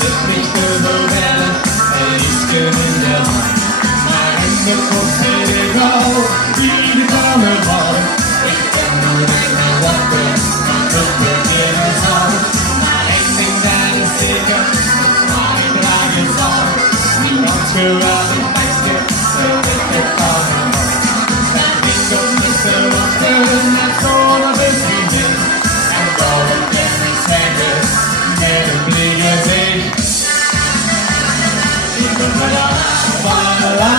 zit niet te verwellen, en iets in de hand. Maar in de kop zit ik al, ieder carnaval. Ik ken nog niet meer wat het beginnen zal. Maar één ding dat is zeker, maar ik draag het al. Niemand geweld het meisje, zo is het carnaval. Dat ik op missen wachten, net zoals een vriendin. En dat kan ik zeggen, met een blik gezicht. Ik ben voilà, voilà.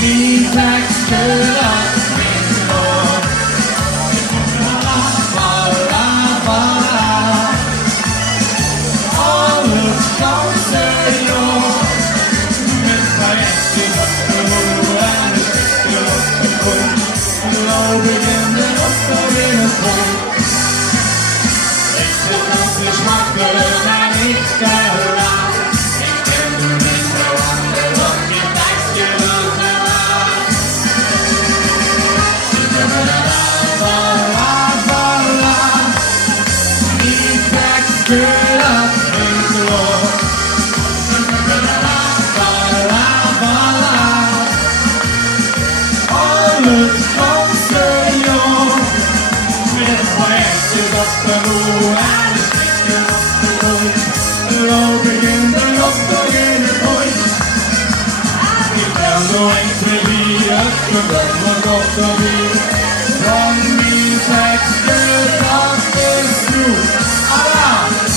Die Teks gedacht. Van die Teks gedacht is goed. Allah!